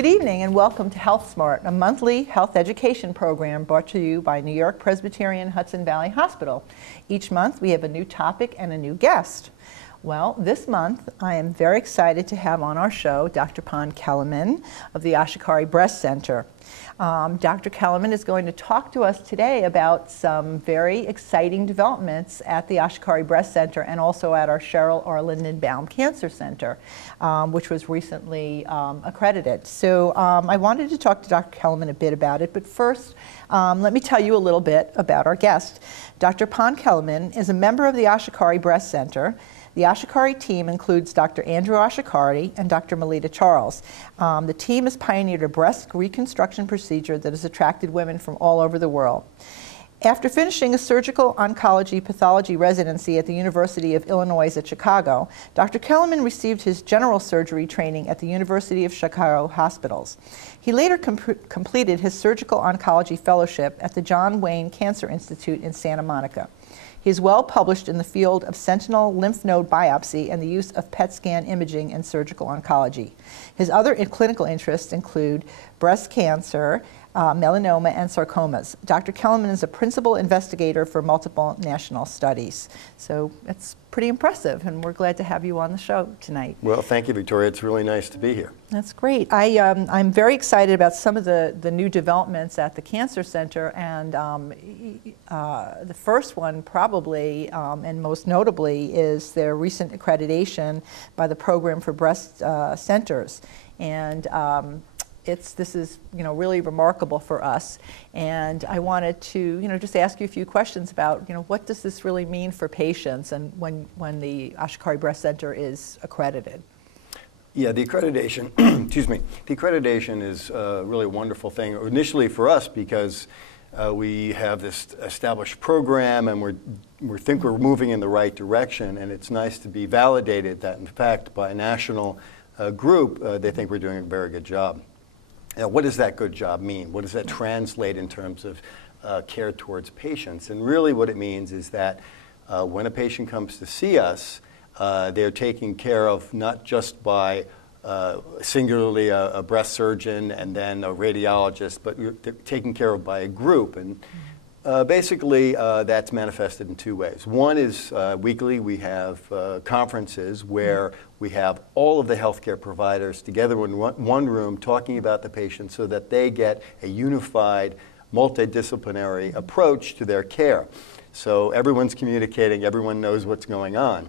Good evening and welcome to Health Smart, a monthly health education program brought to you by NewYork-Presbyterian Hudson Valley Hospital. Each month we have a new topic and a new guest. Well, this month I am very excited to have on our show Dr. Kelemen of the Ashikari Breast Center. Dr. Kelemen is going to talk to us today about some very exciting developments at the Ashikari Breast Center and also at our Cheryl R. Lindenbaum Cancer Center, which was recently accredited. So I wanted to talk to Dr. Kelemen a bit about it, but first let me tell you a little bit about our guest. Dr. Kelemen is a member of the Ashikari Breast Center. The Ashikari team includes Dr. Andrew Ashikari and Dr. Melita Charles. The team has pioneered a breast reconstruction procedure that has attracted women from all over the world. After finishing a surgical oncology pathology residency at the University of Illinois at Chicago, Dr. Kelemen received his general surgery training at the University of Chicago Hospitals. He later completed his surgical oncology fellowship at the John Wayne Cancer Institute in Santa Monica. He is well published in the field of sentinel lymph node biopsy and the use of PET scan imaging in surgical oncology. His other clinical interests include breast cancer, melanoma, and sarcomas. Dr. Kelemen is a principal investigator for multiple national studies. So it's pretty impressive, and we're glad to have you on the show tonight. Well, thank you, Victoria. It's really nice to be here. That's great. I'm very excited about some of the new developments at the Cancer Center, and the first one probably, and most notably, is their recent accreditation by the Program for Breast Centers. And this is really remarkable for us, and I wanted to just ask you a few questions about what does this really mean for patients and when the Ashikari Breast Center is accredited. Yeah, the accreditation, excuse me, the accreditation is a really wonderful thing initially for us because we have this established program and we think we're moving in the right direction, and it's nice to be validated that in fact by a national group they think we're doing a very good job. Now, what does that good job mean? What does that translate in terms of care towards patients? And really what it means is that when a patient comes to see us, they're taken care of not just by singularly a breast surgeon and then a radiologist, but they're taken care of by a group. And basically, that's manifested in two ways. One is weekly we have conferences where we have all of the healthcare providers together in one room talking about the patient so that they get a unified, multidisciplinary approach to their care. So everyone's communicating, everyone knows what's going on.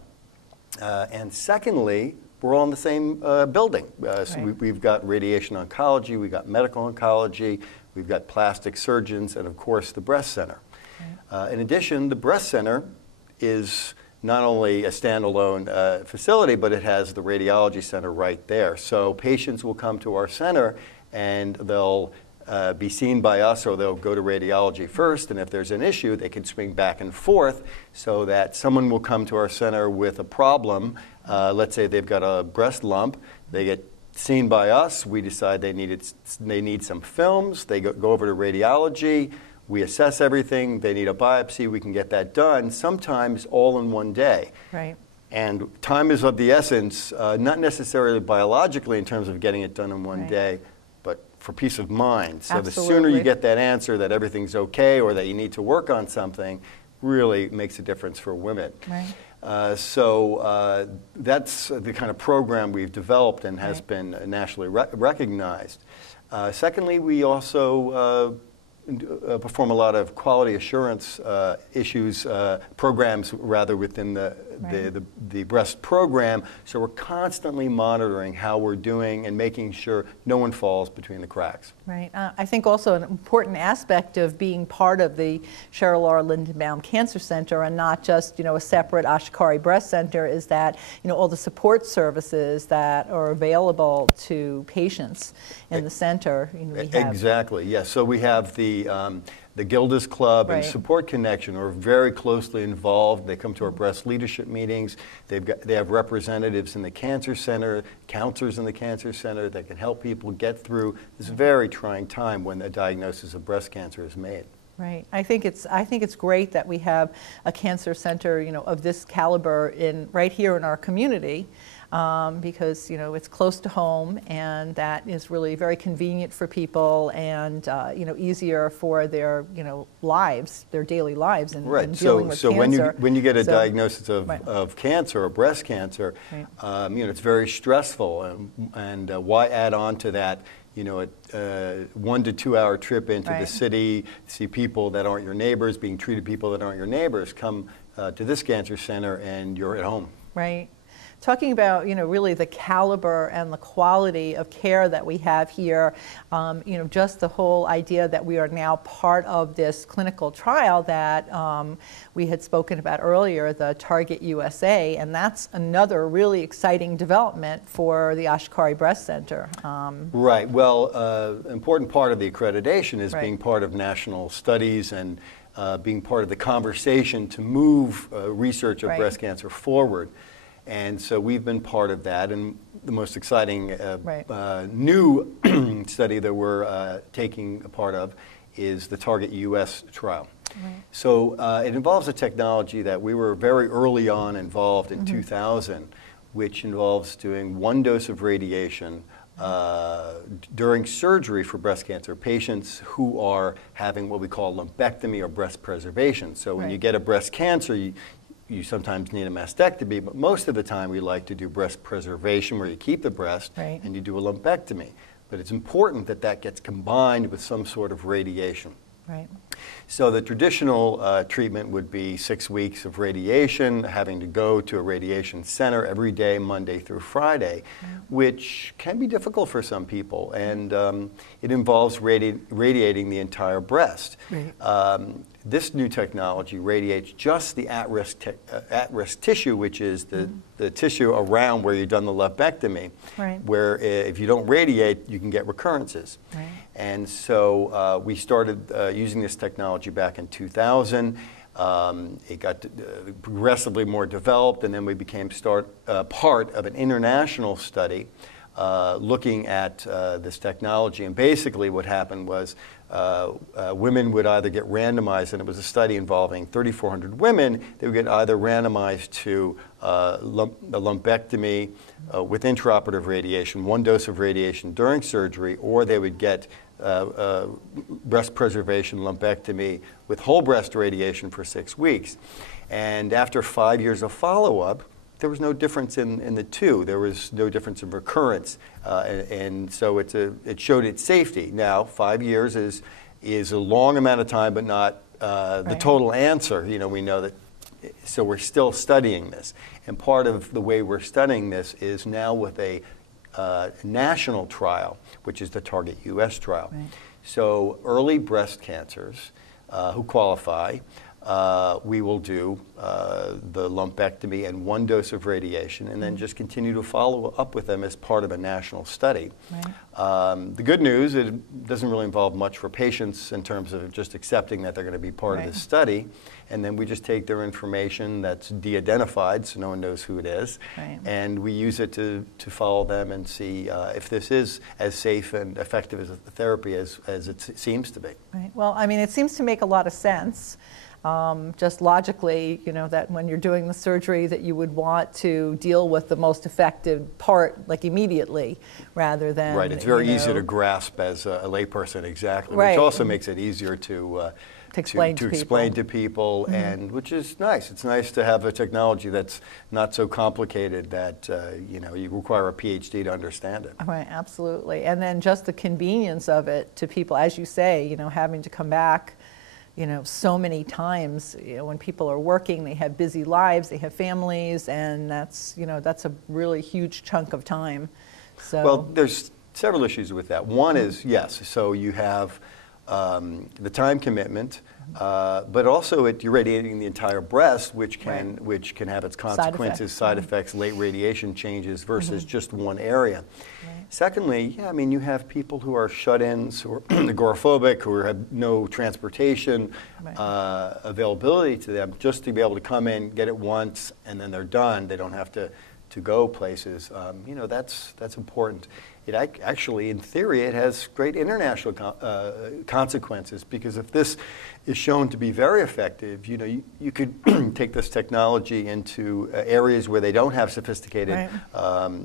And secondly, we're all in the same building. So we've got radiation oncology, we've got medical oncology, we've got plastic surgeons, and of course the breast center. In addition, the breast center is not only a standalone facility, but it has the radiology center right there. So patients will come to our center and they'll be seen by us, or they'll go to radiology first, and if there's an issue, they can swing back and forth so that someone will come to our center with a problem. Let's say they've got a breast lump, they get seen by us, we decide they need some films, they go over to radiology, we assess everything, they need a biopsy, we can get that done, sometimes all in one day. Right. And time is of the essence, not necessarily biologically in terms of getting it done in one day, but for peace of mind. So the sooner you get that answer that everything's okay or that you need to work on something, really makes a difference for women. Right. So that's the kind of program we've developed and has been nationally recognized. Secondly, we also perform a lot of quality assurance programs rather within the breast program. So we're constantly monitoring how we're doing and making sure no one falls between the cracks. Right. I think also an important aspect of being part of the Cheryl R. Lindenbaum Cancer Center and not just a separate Ashikari Breast Center is that all the support services that are available to patients in the center. We have. Exactly. Yes. So we have the Gilda's Club and Support Connection are very closely involved. They come to our breast leadership meetings. They have representatives in the Cancer Center, counselors in the Cancer Center that can help people get through this very trying time when the diagnosis of breast cancer is made. Right. I think it's great that we have a cancer center, of this caliber right here in our community. because it's close to home, and that is really very convenient for people, and easier for their lives, their daily lives, and right. dealing with so cancer. when you get a diagnosis of, right. of cancer or breast cancer, Right. it's very stressful, and why add on to that? A 1 to 2 hour trip into right. the city, see people that aren't your neighbors, being treated people that aren't your neighbors. Come to this cancer center, and you're at home. Right. Talking about, really the caliber and the quality of care that we have here, just the whole idea that we are now part of this clinical trial that we had spoken about earlier, the Target USA, and that's another really exciting development for the Ashkari Breast Center. Right. Well, important part of the accreditation is right. being part of national studies and being part of the conversation to move research of right. breast cancer forward. And so we've been part of that, and the most exciting right. new study that we're taking a part of is the Target US trial. Right. So it involves a technology that we were very early on involved in mm-hmm. 2000, which involves doing 1 dose of radiation during surgery for breast cancer patients who are having what we call lumpectomy or breast preservation. So when right. you get a breast cancer, you sometimes need a mastectomy, but most of the time we like to do breast preservation, where you keep the breast right. and you do a lumpectomy. But it's important that that gets combined with some sort of radiation. Right. So the traditional treatment would be 6 weeks of radiation, having to go to a radiation center every day, Monday through Friday, which can be difficult for some people. And it involves radiating the entire breast. Right. This new technology radiates just the at-risk tissue, which is the tissue around where you've done the lumpectomy, right. where if you don't radiate, you can get recurrences. Right. And so we started using this technology back in 2000. It got progressively more developed, and then we became part of an international study looking at this technology. And basically what happened was women would either get randomized, and it was a study involving 3,400 women. They would get either randomized to a lumpectomy with intraoperative radiation, 1 dose of radiation during surgery, or they would get breast preservation lumpectomy with whole breast radiation for 6 weeks. And after 5 years of follow-up, there was no difference in the two. There was no difference in recurrence, and so it showed its safety. Now, 5 years is a long amount of time, but not the right. total answer. We know that, so we're still studying this. And part of the way we're studying this is now with a national trial, which is the Target US trial. Right. So early breast cancers who qualify, we will do the lumpectomy and 1 dose of radiation, and then just continue to follow up with them as part of a national study. Right. The good news, it doesn't really involve much for patients in terms of just accepting that they're going to be part right. of this study, and then we just take their information that's de-identified, so no one knows who it is, right. and we use it to follow them and see if this is as safe and effective as a therapy as it seems to be. Right. Well, I mean, it seems to make a lot of sense. Just logically, that when you're doing the surgery that you would want to deal with the most effective part, like immediately, rather than... Right, it's very easy to grasp as a layperson, exactly, right. which also makes it easier to explain to people, mm-hmm. and which is nice. It's nice to have a technology that's not so complicated that you require a PhD to understand it. Right, absolutely. And then just the convenience of it to people, as you say, having to come back so many times. When people are working, they have busy lives, they have families, and that's a really huge chunk of time. So, well, there's several issues with that. One is, yes, so you have the time commitment, but also you're radiating the entire breast, which can have its consequences, side effects, late radiation changes versus just one area. Right. Secondly, you have people who are shut-ins, who are agoraphobic, who have no transportation availability to them, just to be able to come in, get it once, and then they're done. They don't have to go places. That's important. actually, in theory, it has great international consequences, because if this is shown to be very effective, you could take this technology into areas where they don't have sophisticated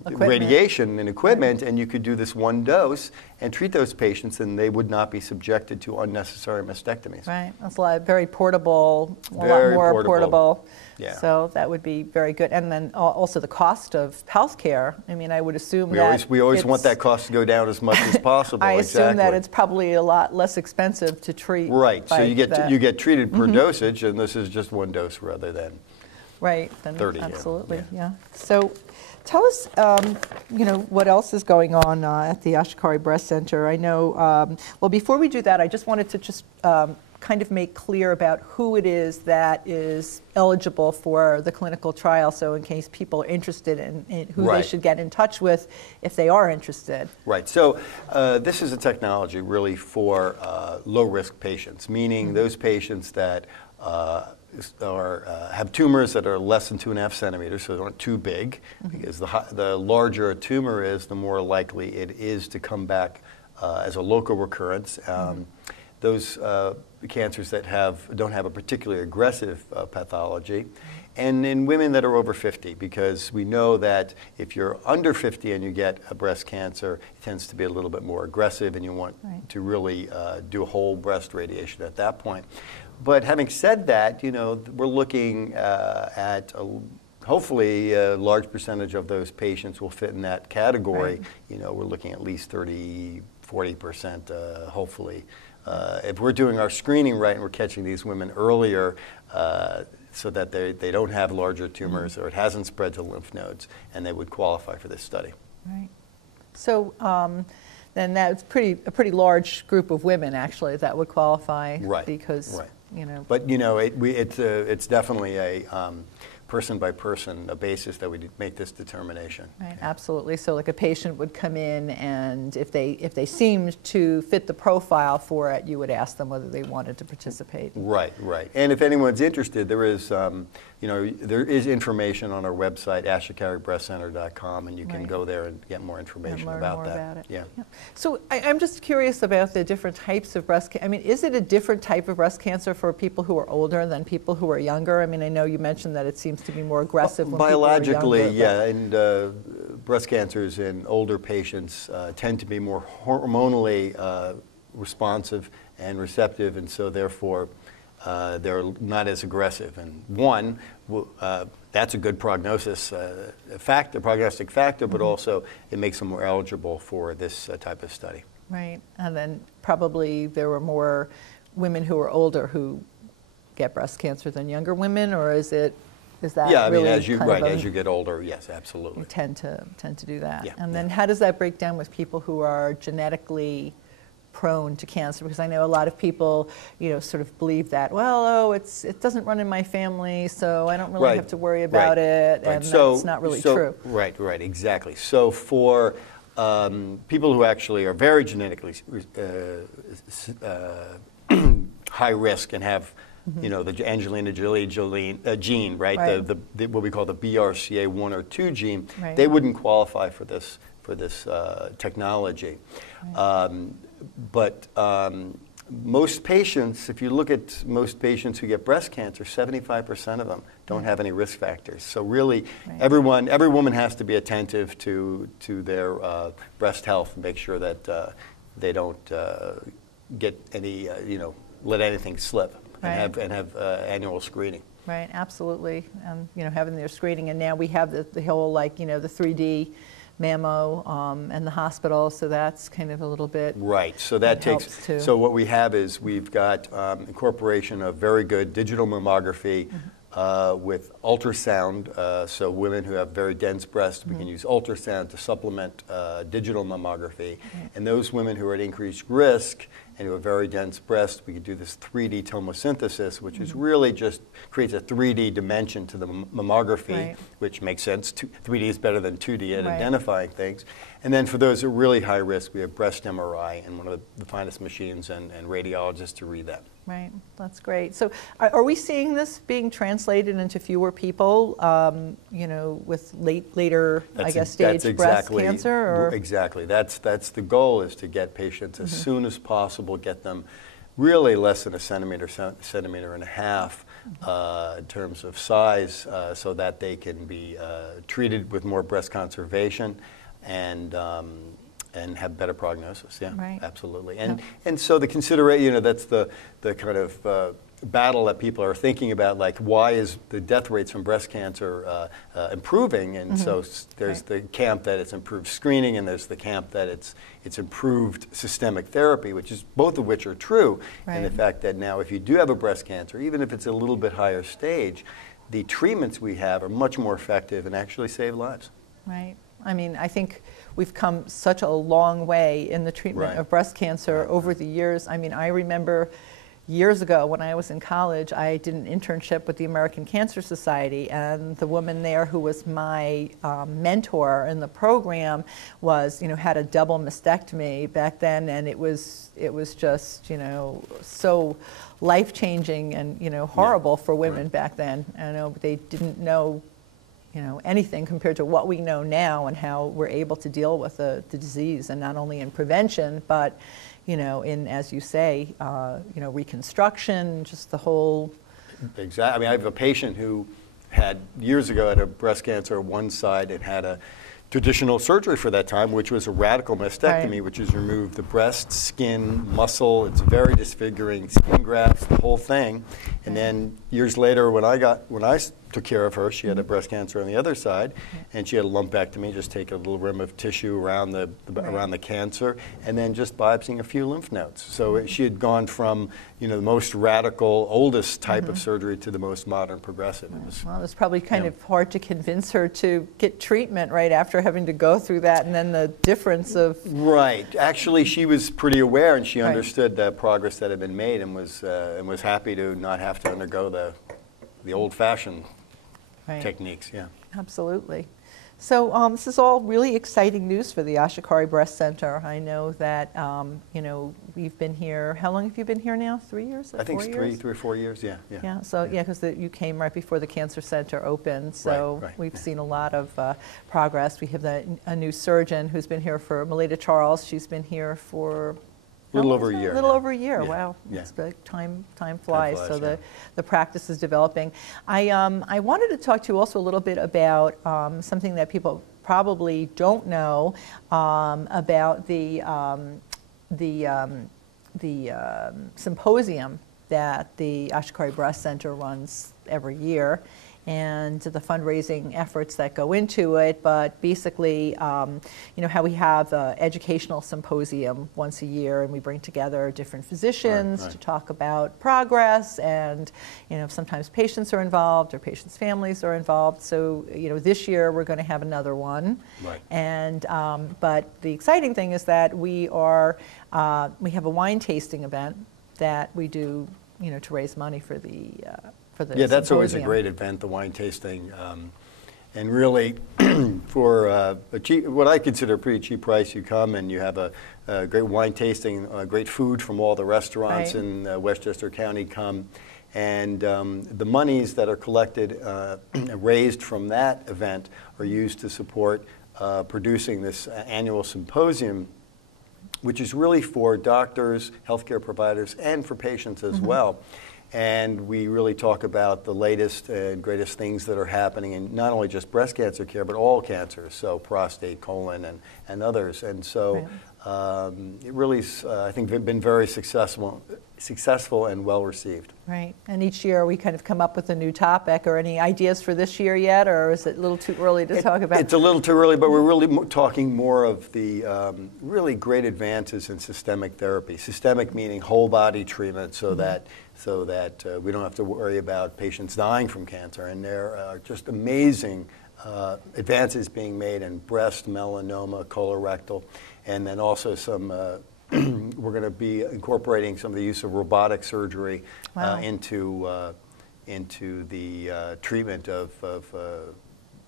radiation and equipment, and you could do this one dose and treat those patients, and they would not be subjected to unnecessary mastectomies. Right. That's very portable, a lot more portable. Yeah. So that would be very good. And then also the cost of healthcare. I mean, I would assume we always want that cost to go down as much as possible. I assume that it's probably a lot less expensive to treat. Right. So you get treated per dosage, and this is just one dose rather than 30. Absolutely. Yeah. So tell us, what else is going on at the Ashkari Breast Center. I know. Well, before we do that, I just wanted to kind of make clear about who it is that is eligible for the clinical trial, so in case people are interested in who they should get in touch with if they are interested. Right. So this is a technology really for low-risk patients, meaning those patients that have tumors that are less than 2.5 centimeters, so they aren't too big, because the larger a tumor is, the more likely it is to come back as a local recurrence. Those cancers that don't have a particularly aggressive pathology, and in women that are over 50, because we know that if you're under 50 and you get a breast cancer, it tends to be a little bit more aggressive, and you want to really do a whole breast radiation at that point. But having said that, we're looking at hopefully a large percentage of those patients will fit in that category. We're looking at least 30–40%, hopefully. If we're doing our screening right and we're catching these women earlier so that they don't have larger tumors or it hasn't spread to lymph nodes, and they would qualify for this study. Right. So then that's a pretty large group of women, actually, that would qualify. Right. Because, But, it's definitely a person-by-person basis that we make this determination. Right, absolutely. So like a patient would come in, and if they seemed to fit the profile for it, you would ask them whether they wanted to participate. Right. And if anyone's interested, there is information on our website, ashkaribreastcenter.com, and you can go there and get more information about that. Yeah. So I'm just curious about the different types of breast cancer. I mean, is it a different type of breast cancer for people who are older than people who are younger? I mean, I know you mentioned that it seems to be more aggressive when biologically, people are younger, and breast cancers in older patients tend to be more hormonally responsive and receptive, and so therefore they're not as aggressive. And that's a good prognostic factor, but also it makes them more eligible for this type of study. Right, and then probably there were more women who are older who get breast cancer than younger women, or is that really as you get older, yes, absolutely. You tend to do that. Yeah, and then how does that break down with people who are genetically prone to cancer? Because I know a lot of people, sort of believe that, it doesn't run in my family, so I don't really have to worry about it, and that's not really true. Right, exactly. So for people who actually are very genetically high risk and have the Angelina Jolie gene, right? The what we call the BRCA1 or 2 gene, they wouldn't qualify for this technology. But most patients, if you look at most patients who get breast cancer, 75% of them don't have any risk factors. So really, every woman has to be attentive to their breast health and make sure that they don't get any, let anything slip. And have annual screening. Right, absolutely. Having their screening, and now we have the whole the 3D mammo in the hospital, so that's kind of a little bit. Right. So that takes. So what we have is we've got incorporation of very good digital mammography with ultrasound. So women who have very dense breasts, we can use ultrasound to supplement digital mammography, and those women who are at increased risk and you have a very dense breast, we could do this 3D tomosynthesis, which is really just creates a 3D dimension to the mammography, which makes sense. 3D is better than 2D at identifying things. And then for those who are really high risk, we have breast MRI and one of the finest machines and radiologists to read that. Right, that's great. So are we seeing this being translated into fewer people, you know, with later, I guess, stage breast cancer? Or? Exactly. That's the goal, is to get patients as soon as possible, get them really less than a centimeter and a half in terms of size, so that they can be treated with more breast conservation and have better prognosis. Yeah, absolutely. And so the consideration, you know, that's the kind of battle that people are thinking about, like, why is the death rates from breast cancer improving? And so there's the camp that it's improved screening, and there's the camp that it's improved systemic therapy, both of which are true. And the fact that now, if you do have a breast cancer, even if it's a little bit higher stage, the treatments we have are much more effective and actually save lives. Right. I mean, I think we've come such a long way in the treatment of breast cancer over the years. I mean, I remember years ago when I was in college, I did an internship with the American Cancer Society, and the woman there who was my mentor in the program was, you know, had a double mastectomy back then, and it was just, you know, so life-changing and, you know, horrible for women back then. I know they didn't know, you know, anything compared to what we know now and how we're able to deal with the disease, and not only in prevention, but, you know, in, as you say, you know, reconstruction, just the whole. Exactly. I mean, I have a patient who had, years ago, had a breast cancer on one side and had a traditional surgery for that time, which was a radical mastectomy, which is remove the breast, skin, muscle. It's very disfiguring, skin grafts, the whole thing. And then years later, when I took care of her, she had a breast cancer on the other side, and she had a lumpectomy, just take a little rim of tissue around the cancer, and then just biopsying a few lymph nodes. So she had gone from, you know, the most radical, oldest type of surgery to the most modern, progressive. Well, it was probably kind of hard to convince her to get treatment right after having to go through that, and then the difference of. Right. Actually, she was pretty aware, and she understood the progress that had been made, and was happy to not have to undergo the old-fashioned techniques. Yeah. Absolutely. So this is all really exciting news for the Ashikari Breast Center. I know that, you know, we've been here, how long have you been here now? 3 years? I think it's 3 or 4 years, yeah. Yeah, so because you came right before the Cancer Center opened, so we've seen a lot of progress. We have a new surgeon who's been here for Melita Charles. She's been here for a little over a year. A little over a year. Wow, it's time flies. So the practice is developing. I wanted to talk to you also a little bit about something that people probably don't know about the symposium that the Ashikari Breast Center runs every year, and the fundraising efforts that go into it. But basically, you know, how we have an educational symposium once a year, and we bring together different physicians to talk about progress, and, you know, sometimes patients are involved or patients' families are involved. So, you know, this year we're going to have another one. And but the exciting thing is that we have a wine tasting event that we do, you know, to raise money for the yeah, that's always a great event, the wine tasting, and really for what I consider a pretty cheap price, you come and you have a great wine tasting, great food from all the restaurants in Westchester County come, and the monies that are collected, raised from that event, are used to support producing this annual symposium, which is really for doctors, healthcare providers, and for patients as well. And we really talk about the latest and greatest things that are happening in not only just breast cancer care, but all cancers, so prostate, colon, and others. And so it really, I think, been very successful and well received. Right. And each year we kind of come up with a new topic. Or any ideas for this year yet, or is it a little too early to talk about? It's a little too early, but we're really talking more of the really great advances in systemic therapy. Systemic meaning whole body treatment, so that we don't have to worry about patients dying from cancer. And there are just amazing advances being made in breast, melanoma, colorectal, and then also some we're going to be incorporating some of the use of robotic surgery into the treatment of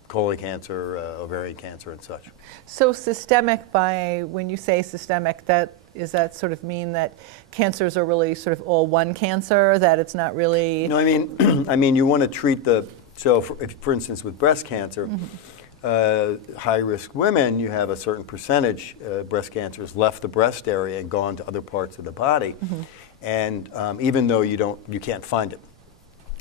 colon cancer, ovarian cancer, and such. So systemic, when you say systemic, does that sort of mean that cancers are really sort of all one cancer, that it's not really? No, I mean you want to treat for instance, with breast cancer, high-risk women, you have a certain percentage breast cancer has left the breast area and gone to other parts of the body, and even though you can't find it,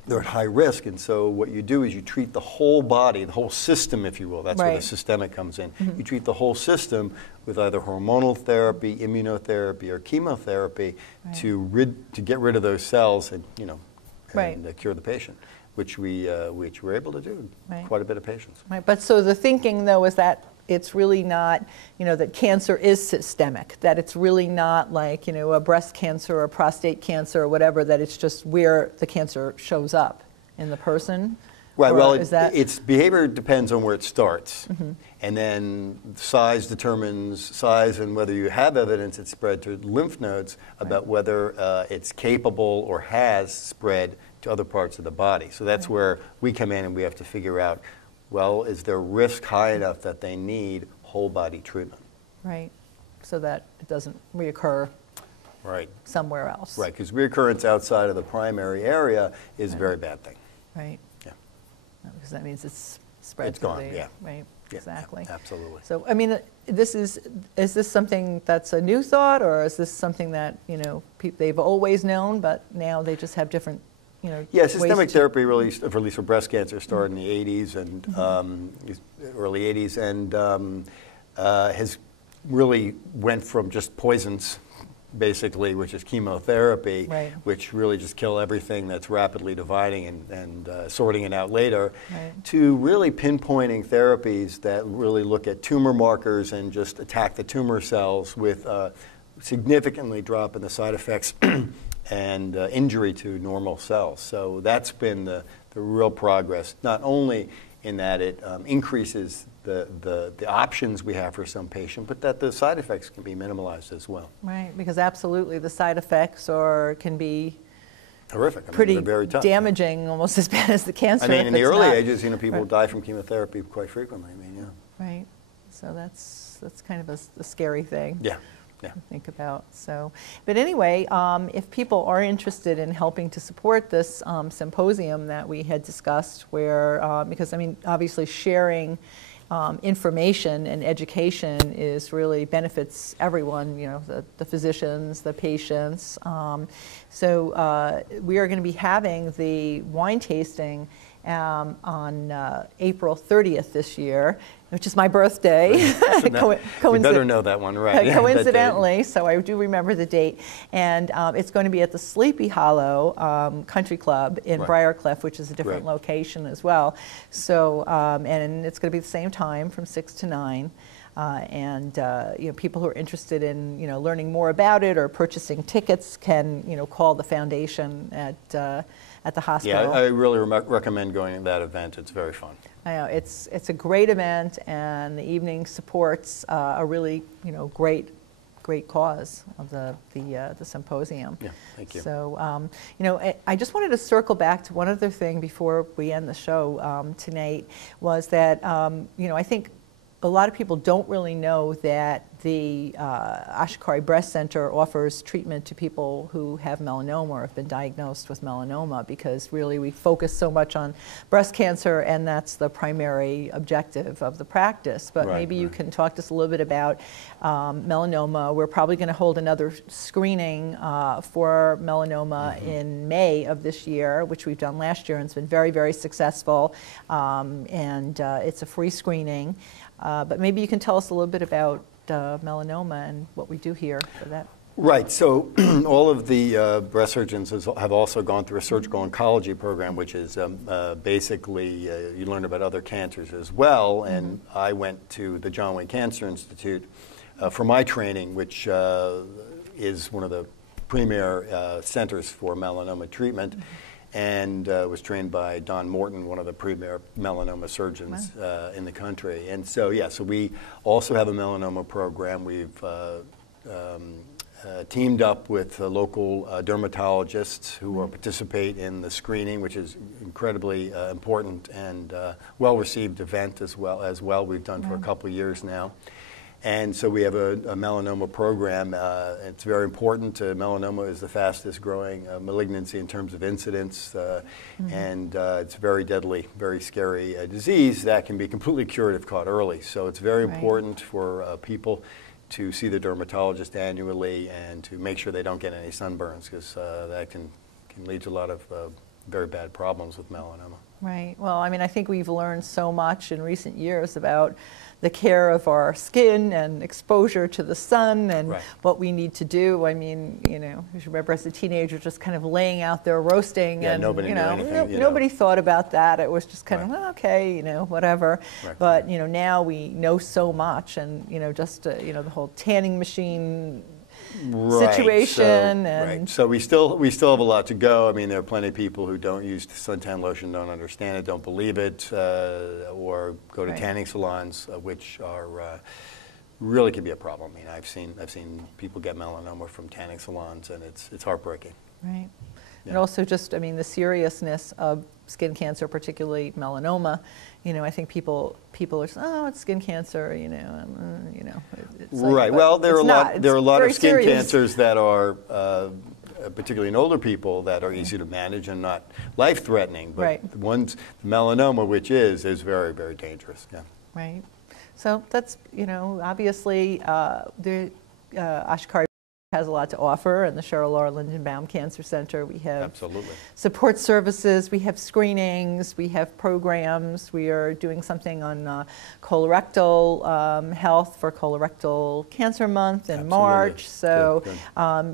they're at high risk, and so what you do is you treat the whole body, the whole system, if you will. That's where the systemic comes in. You treat the whole system with either hormonal therapy, immunotherapy, or chemotherapy to get rid of those cells and cure the patient, which we were able to do in quite a bit of patients. Right, but so the thinking though is that it's really not, that cancer is systemic, that it's really not like, a breast cancer or prostate cancer or whatever, that it's just where the cancer shows up in the person? Right, well, its behavior depends on where it starts. And then size determines size and whether you have evidence it's spread to lymph nodes about whether it's capable or has spread to other parts of the body. So that's where we come in and we have to figure out, well, is their risk high enough that they need whole body treatment? Right, so that it doesn't reoccur somewhere else. Right, because reoccurrence outside of the primary area is a very bad thing. Right. Yeah. Because that means it's spread it's to gone, the, yeah. Right, Yeah, exactly. absolutely. So, I mean, is this something that's a new thought, or is this something that, they've always known, but now they just have different yeah, systemic therapy really, at least for breast cancer, started in the 80s and early 80s, and has really went from just poisons, basically, which is chemotherapy, which really just kill everything that's rapidly dividing and sorting it out later, to really pinpointing therapies that really look at tumor markers and just attack the tumor cells with significantly drop in the side effects and injury to normal cells. So that's been the real progress, not only in that it increases the options we have for some patient, but that the side effects can be minimalized as well. Right, because absolutely the side effects can be horrific. Pretty very tough. Damaging, almost as bad as the cancer. I mean, in the early ages, people die from chemotherapy quite frequently. Right, so that's kind of a scary thing. Yeah. To think about. So, but anyway, if people are interested in helping to support this symposium that we had discussed, where because obviously sharing information and education really benefits everyone. The physicians, the patients. So we are going to be having the wine tasting on April 30th this year, which is my birthday. You better know that one, right? Coincidentally, so I do remember the date. And it's going to be at the Sleepy Hollow Country Club in Briarcliff, which is a different location as well. So, and it's going to be the same time from 6 to 9. People who are interested in learning more about it or purchasing tickets can call the foundation at the hospital. Yeah, I really recommend going to that event. It's very fun. I know it's a great event, and the evening supports a really great cause of the symposium. Yeah, thank you. So I just wanted to circle back to one other thing before we end the show tonight, was that I think a lot of people don't really know that the Ashikari Breast Center offers treatment to people who have melanoma or have been diagnosed with melanoma, because really we focus so much on breast cancer, and that's the primary objective of the practice. But maybe you can talk to us a little bit about melanoma. We're probably going to hold another screening for melanoma in May of this year, which we've done last year, and it's been very, very successful. And it's a free screening. But maybe you can tell us a little bit about melanoma and what we do here for that. Right. So all of the breast surgeons have also gone through a surgical oncology program, which is basically you learn about other cancers as well. And I went to the John Wayne Cancer Institute for my training, which is one of the premier centers for melanoma treatment. And was trained by Don Morton, one of the premier melanoma surgeons in the country. And so, so we also have a melanoma program. We've teamed up with local dermatologists who participate in the screening, which is incredibly important and well-received event as well. We've done for a couple of years now. And so we have a melanoma program. It's very important. Melanoma is the fastest growing malignancy in terms of incidence, and it's a very deadly, very scary disease that can be completely cured if caught early. So it's very important for people to see the dermatologist annually and to make sure they don't get any sunburns, because that can lead to a lot of very bad problems with melanoma. Right. Well, I mean, I think we've learned so much in recent years about the care of our skin and exposure to the sun and what we need to do. I mean, you know, I remember as a teenager just kind of laying out there roasting, and nobody knew anything, nobody thought about that. It was just kind of, well, okay, you know, whatever. But you know, now we know so much, and you know, just you know, the whole tanning machine situation, and so we still have a lot to go. I mean, there are plenty of people who don't use suntan lotion, don't understand it, don't believe it, or go to tanning salons, which are really can be a problem. I mean, I've seen people get melanoma from tanning salons, and it's heartbreaking. Right. And also just, I mean, the seriousness of skin cancer, particularly melanoma. You know, I think people are saying, oh, it's skin cancer, you know. It's like, well, there are a lot of skin serious cancers that are, particularly in older people, that are easy to manage and not life-threatening. But the melanoma, which is very, very dangerous. Yeah. Right. So that's, you know, obviously the Ashkari has a lot to offer, and the Cheryl R. Lindenbaum Cancer Center. We have support services, we have screenings, we have programs. We are doing something on colorectal health for Colorectal Cancer Month in March. So,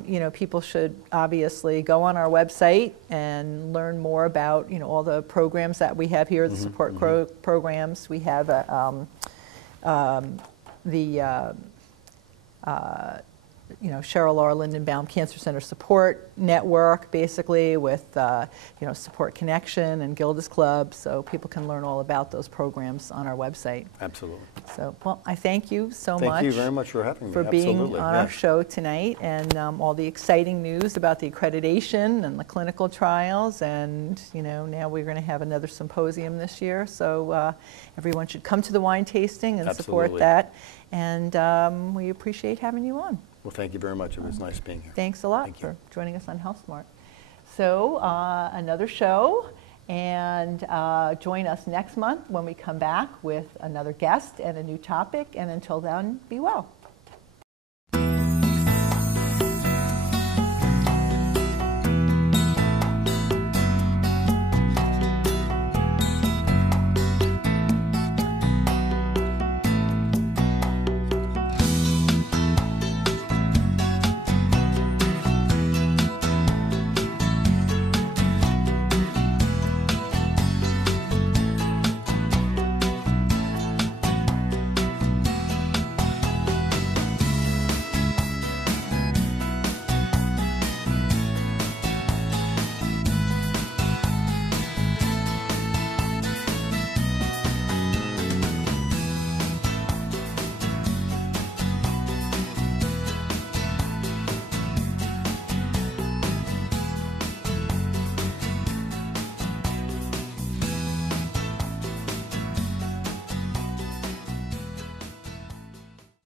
you know, people should obviously go on our website and learn more about, you know, all the programs that we have here, the support programs. We have you know, Cheryl R. Lindenbaum Cancer Center Support Network, basically, with, you know, Support Connection and Gilda's Club, so people can learn all about those programs on our website. Absolutely. So, well, I thank you so much. Thank you very much for having me. For being on our show tonight, and all the exciting news about the accreditation and the clinical trials, and, you know, now we're going to have another symposium this year, so everyone should come to the wine tasting and support that, and we appreciate having you on. Well, thank you very much. It was nice being here. Thanks a lot for joining us on HealthSmart. So another show, and join us next month when we come back with another guest and a new topic. And until then, be well.